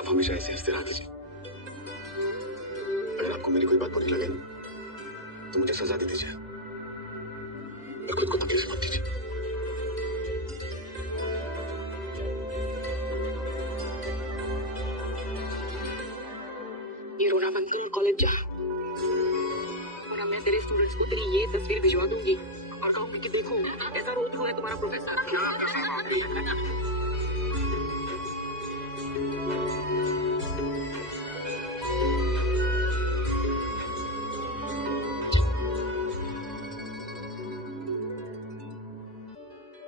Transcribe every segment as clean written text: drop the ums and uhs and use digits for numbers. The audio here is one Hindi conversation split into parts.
आप हमेशा ऐसे हंसते रहा दीजिए। अगर आपको मेरी कोई बात बुरी लगे ना, तो मुझे सजा दे दीजिए और खुद को तकलीफ मत दीजिए। ये रोना बंद कर, कॉलेज जा, और मैं तेरे स्टूडेंट्स को तेरी ये तस्वीर भिजवा दूंगी और कहूंगी कि देखो ऐसा रोती हुआ है तुम्हारा प्रोफेसर। क्या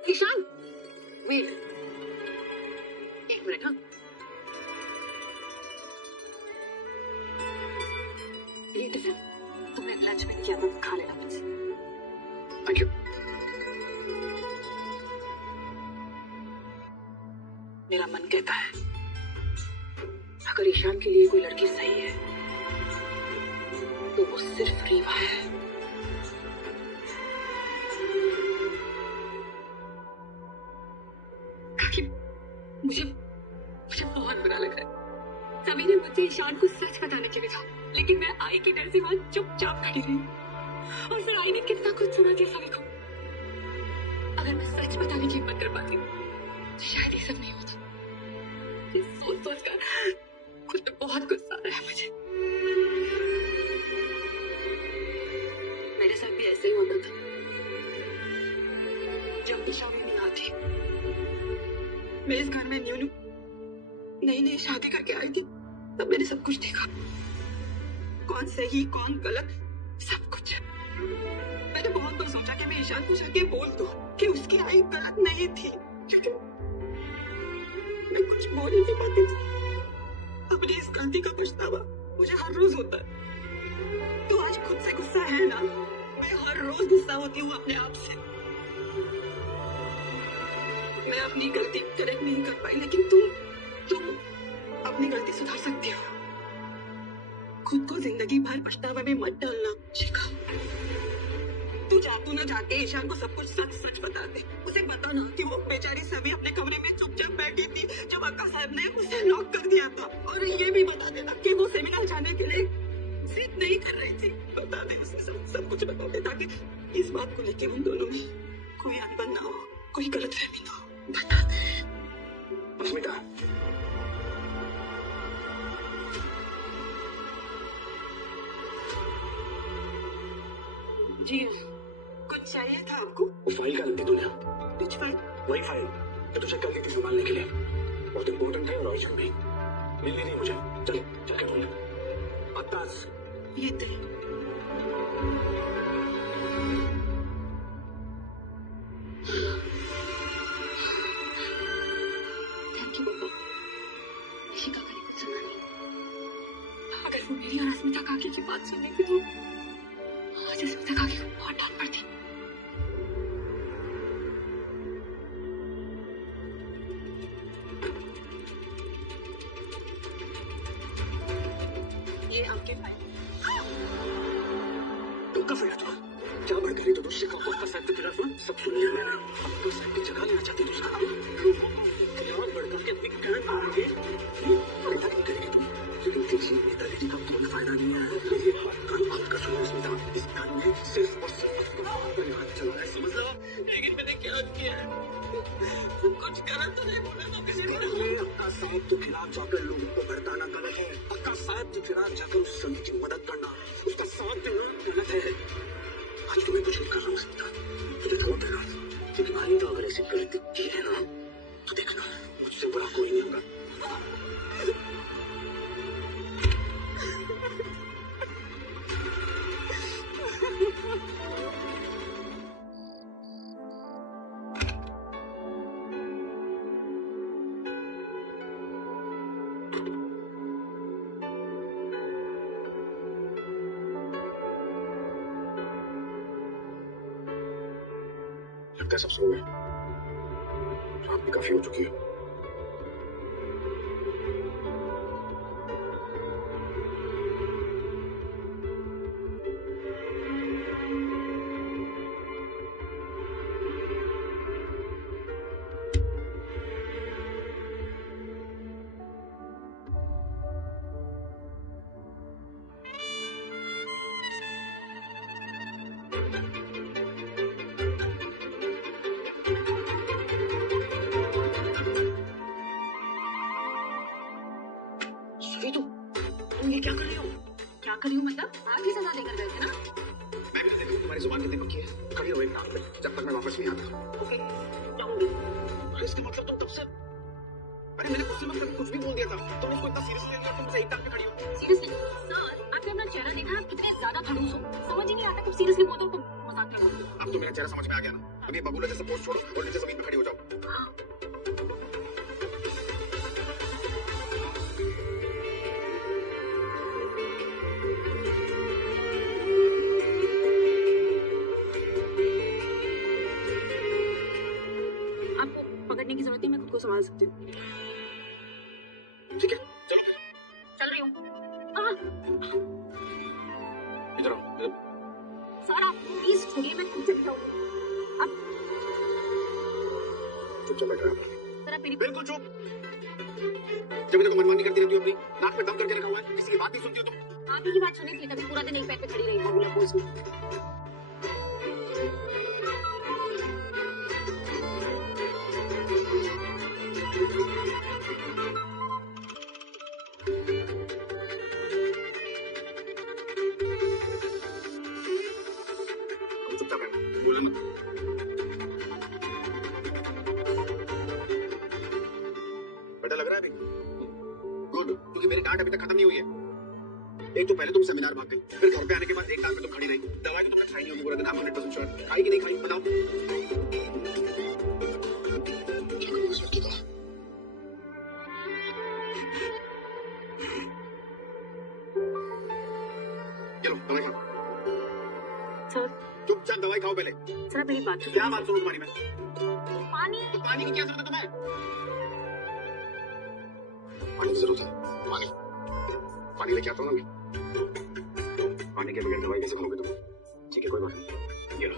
ईशान, वेट एक मिनट। हाँ, ये टिफिन तुमने लंच में किया था, खा लेना प्लीज। Thank you. मेरा मन कहता है अगर ईशान के लिए कोई लड़की सही है तो वो सिर्फ रीवा है। मुझे मुझे बहुत बुरा लग रहा है। सभी ने मुझे ईशान को सच बताने के लिए कहा, लेकिन मैं आई की डर से वहां चुपचाप खड़ी रही और फिर आई ने कितना कुछ सुना दिया सभी को। अगर मैं सच बताने की हिम्मत कर पाती तो शायद ये सब नहीं होता। सोच सोच कर खुद पे बहुत गुस्सा आ रहा है मुझे। मेरे साथ भी ऐसे ही होता था जब दिशा भी नहीं आती। मैं इस घर में न्यू नई नई शादी करके आई थी, तब मैंने सब कुछ देखा, कौन सही कौन गलत सब कुछ। मैंने बहुत बार सोचा कि मैं ईशान को जाके बोल दूं कि उसकी आई गलत नहीं थी, लेकिन मैं कुछ बोल ही नहीं पाती थी। अपनी इस गलती का पछतावा मुझे हर रोज होता है। तो आज खुद से गुस्सा है ना, मैं हर रोज गुस्सा होती हूँ अपने आप से। मैं अपनी गलती करेक्ट नहीं कर पाई, लेकिन तुम अपनी गलती सुधार सकती हो। खुद को जिंदगी भर पछतावा में मत डालना शिखा। तू ना जाके ईशान को सब कुछ सच सच बता दे। उसे बताना कि वो बेचारी सभी अपने कमरे में चुपचाप बैठी थी जब अक्का साहब ने उसे लॉक कर दिया था। और ये भी बता देना कि वो सेमिनार जाने के लिए जिद नहीं कर रही थी। बता दे उसे, सब कुछ बता दे, ताकि इस बात को लेके उन दोनों में कोई अनबन ना हो, कोई गलतफहमी ना हो। बता दे अस्मिता। जी कुछ चाहिए था आपको? वो फाइल का लगती दुनिया, कुछ फाइल? वही फाइल जो तुझे कल दी थी संभालने के लिए। बहुत इंपॉर्टेंट है और अर्जेंट भी। मिल नहीं रही मुझे। चल जाके ढूंढ ले। अत्तास, ये दे। थैंक यू पापा। शिखा का कुछ सुना नहीं। अगर वो मेरी और अस्मिता काकी की बात सुनने की तो आज अस्मिता काकी को बहुत डांट पड़ती। ये आपके फाइल। तो कब फिर तू क्या बढ़ गई? तो शिखा को अक्का साहब के खिलाफ सब सुन लिया मैंने। अब तो साहब की जगह लेना चाहती थी उसका। खिलाफ बढ़कर के अपनी कहन मांगी बेटा की करेगी तू, लेकिन तेजी नेताजी का कोई फायदा नहीं है। ये बात कान खोल कर सुनो अस्मिता, इस कानून ने सिर्फ और सिर्फ अपना हाथ चला है, समझ लो। लेकिन मैंने क्या किया है? कुछ गलत तो नहीं बोला ना किसी ने? अक्का साहब के खिलाफ जाकर लोगों को भड़काना गलत है। अक्का साहब के खिलाफ जाकर उस सभी की मदद करना, उसका साथ देना गलत है। आज तुम्हें कुछ नहीं कर रहा हूँ अस्मिता, तुझे धोखा दे रहा हूँ, लेकिन आइंदा अगर ऐसी गलती की है ना तो देखना मुझसे बड़ा कोई नहीं होगा। लगता है सब सो गए। रात भी काफी हो चुकी है। सभी तुम ये क्या कर रही हो? क्या कर रही हूँ मतलब? आप ही सजा देकर गए थे ना? मैं भी तो देखूं तुम्हारी जुबान कितनी पक्की है। खड़ी रहो एक नाम पे जब तक मैं वापस नहीं आता। ओके, जाऊंगी। अरे इसका मतलब तुम तब से, अरे मैंने गुस्से में कभी कुछ भी बोल दिया था, तुम इसको इतना सीरियस ले लिया, तुम सही टाइम पे खड़ी हो। सीरियसली सर, आपने अपना चेहरा देखा? आप कितने ज्यादा खड़ूस हो, समझ ही नहीं आता कब सीरियसली बोलते हो कब मजाक कर रहे हो। अब तो मेरा चेहरा समझ में आ गया ना। अभी बबूला जैसा पोस्ट छोड़ो और नीचे जमीन पे खड़ी हो जाओ। आपको पकड़ने की जरूरत नहीं, मैं खुद को संभाल सकती हूँ। ठीक है, चलो फिर। चल रही हूँ। इधर आओ, इधर। सर आप प्लीज छोड़िए, मैं खुद चलता हूँ। अब चुप चल बैठा है। सर आप मेरी बिल्कुल चुप। जब देखो मनमानी करती रहती हो, अपनी नाक पे दम करके रखा हुआ है, किसी की बात नहीं सुनती हो तुम। आप ही की बात सुनी थी, तभी पूरा दिन एक पैर पे खड़ी रही बबूला पोज में। चुपचाप रहना, बोलना मत। बेटा लग रहा है अभी गुड, क्योंकि मेरी डांट अभी तक खत्म नहीं हुई है। एक तो पहले तुम सेमिनार भाग गई, फिर घर पे आने के बाद एक टांग पे तुम खड़ी रही। दवाई तो तुमने खाई नहीं होगी पूरा दिन, आप 100% श्योर। खाई कि नहीं खाई बताओ। चलो दवाई खाओ। सर चुपचाप दवाई खाओ पहले। सर आप मेरी बात सुनिए। क्या बात सुनो तुम्हारी मैं? पानी। तो पानी की क्या जरूरत है तुम्हें? पानी की जरूरत है? पानी पानी लेके आता हूँ ना मैं। पानी के बगैर दवाई कैसे खाओगे तुम? ठीक है कोई बात नहीं, ये लो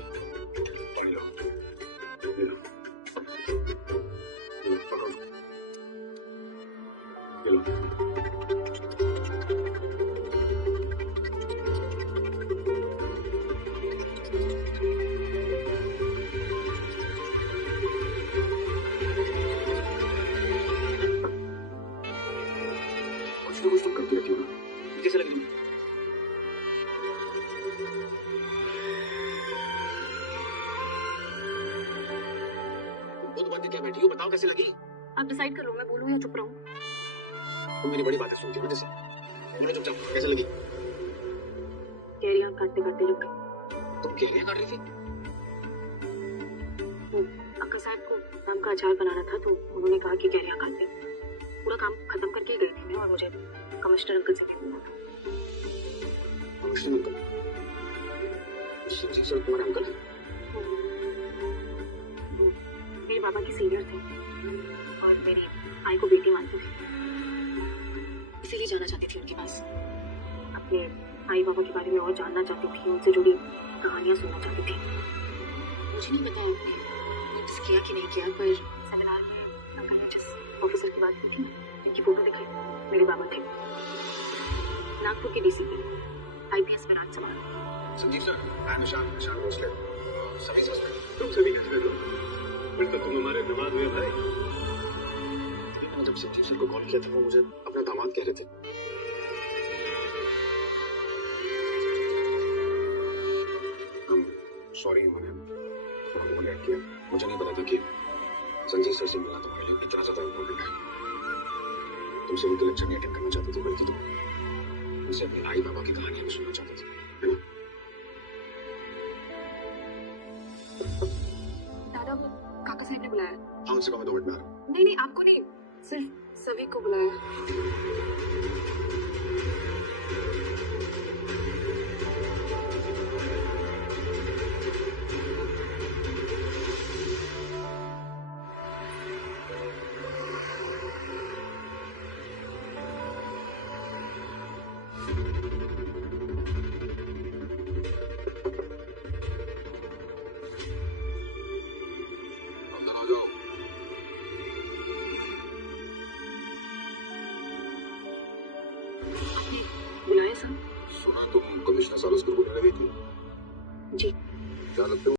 पानी लो, ये लो, ये लो, पकड़ो, ये लो। कुछ तुम करती रहती हो ना, कैसे लगी तुम्हें? खुद बंद क्या बैठी हो, बताओ कैसे लगी? आप डिसाइड कर लो, मैं बोलूँ या चुप रहूँ। तुम मेरी बड़ी बातें सुनती हो जैसे। बोलो चुपचाप, कैसे लगी? कैरियर काटते काटते लग गई। तुम कैरियर काट रही थी? अक्का साहब को आम का अचार बनाना था तो उन्होंने कहा कि कैरियर काट दे। पूरा काम खत्म करके ही गई थी मैं, और मुझे कमिश्नर अंकल से मिलना था। Commissioner uncle? सर तुम्हारे अंकल हैं? मेरे पापा की सीनियर थे और मेरी आई को बेटी मानती थी, इसीलिए जाना चाहती थी उनके पास। अपने आई बाबा के बारे में और जानना चाहती थी, उनसे जुड़ी कहानियां सुनना चाहती थी। मुझे नहीं पता नोटिस किया कि नहीं किया, पर सेमिनार में अंकल ने जिस ऑफिसर की बात की थी उनकी फोटो दिखाई, मेरे बाबा थे। नागपुर के डीसीपी, आईपीएस में राज सवाल। संजीव सर, मैं निशान भोसले, सभी सस्पेक्ट। तुम सभी कैसे हो? फिर तो तुम हमारे दामाद हुए भाई। मैंने जब संजीव सर को कॉल किया था वो मुझे अपना दामाद कह रहे थे। सॉरी मैंने थोड़ा ओवररिएक्ट किया। मुझे नहीं पता था कि संजीव सर से मिलना तुम्हारे लिए इतना ज्यादा इम्पोर्टेंट है। तुमसे उनके लेक्चर नहीं अटेंड करना चाहती थी, बल्कि तुम उनसे अपनी आई बाबा की कहानियां भी सुनना चाहती थी, है ना? दादा वो काका साहब ने बुलाया। हाँ उनसे कहो मैं 2 मिनट में आ रहा हूँ। नहीं आपको नहीं, सिर्फ सभी को बुलाया। अंदर आ जाओ। आपने बुलाया सर? सुना तुम कमिश्नर सालोस्कर को मिलने गई थी। जी। क्या लगते हो